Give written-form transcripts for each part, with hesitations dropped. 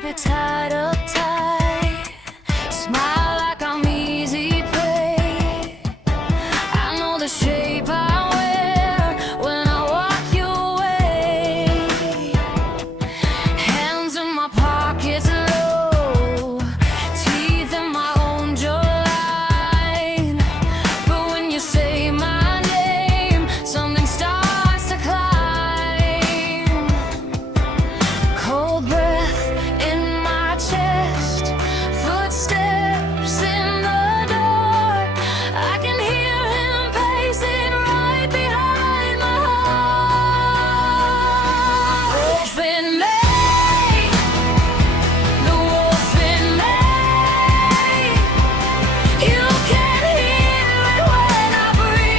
keep it tied up tight. Smile like I'm easy prey. I know the shape I wear when I walk your way. Hands in my pockets low, teeth in my own jawline. But when you say my name, something starts to climb. Cold breath in my chest, footsteps in the dark. I can hear him pacing right behind my heart. Wolf in me, the wolf in me. You can hear it when I breathe.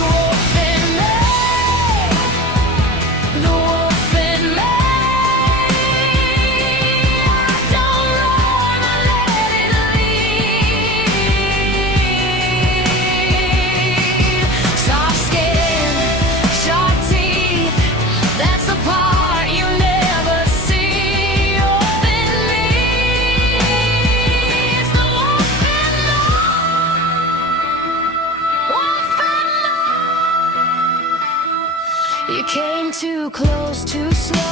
Wolf in me, the wolf in me. I don't wanna let it leave. Soft skin, sharp teeth, that's the part you never see. Open me, it's the wolf in me. Wolf in me. You came too close too slow.